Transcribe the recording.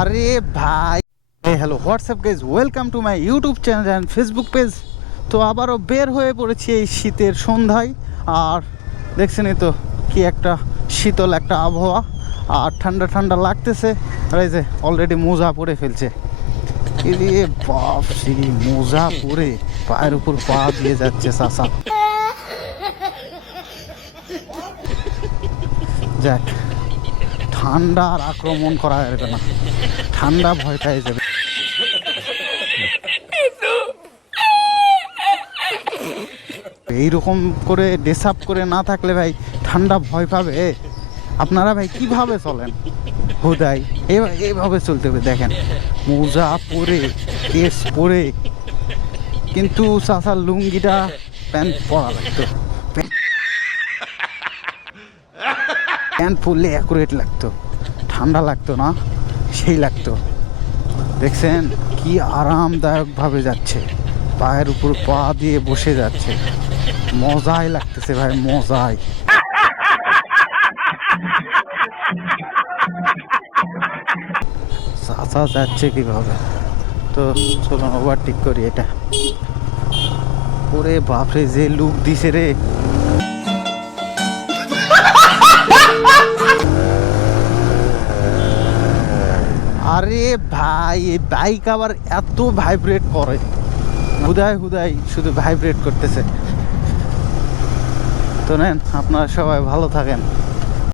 আরে ভাই, hello WhatsApp guys, welcome to my YouTube channel and Facebook page. তো আবারও বের হয়ে পড়েছি এই শীতের সন্ধ্যায়। আর দেখছেনই তো কি একটা শীতল একটা আবহাওয়া, আর ঠান্ডা ঠান্ডা লাগতেছে। আর এই যে অলরেডি মোজা পরে ফেলছে। এরে বাপ, সেই মোজা পরে পায়ের উপর পা দিয়ে যাচ্ছে চাচা। যাক, ঠান্ডা আর আক্রমণ করা যাবে না, ঠান্ডা ভয় পেয়ে যাবে। এইরকম করে ড্রেস আপ করে না থাকলে ভাই ঠান্ডা ভয় পাবে। আপনারা ভাই কিভাবে চলেন হুদাই? এইভাবে চলতে হবে। দেখেন, মোজা পরে, কেস পরে, কিন্তু চাচার লুঙ্গিটা প্যান্ট পরা লাগতো। প্যান্ট পরলে অ্যাকুরেট লাগতো, ঠান্ডা লাগতো না, সেই লাগতো। দেখছেন কি আরামদায়কভাবে যাচ্ছে, পায়ের উপর পা দিয়ে বসে যাচ্ছে। মজাই লাগতেছে ভাই, মজাই। চাচা যাচ্ছে কিভাবে, তো চলুন ওভারটেক করি এটা। ওরে বাপরে, যে লুক দিছে রে। আরে ভাই, এই বাইক আবার এত ভাইব্রেট করে, হুদাই হুদাই শুধু ভাইব্রেট করতেছে। তো নেন, আপনারা সবাই ভালো থাকেন।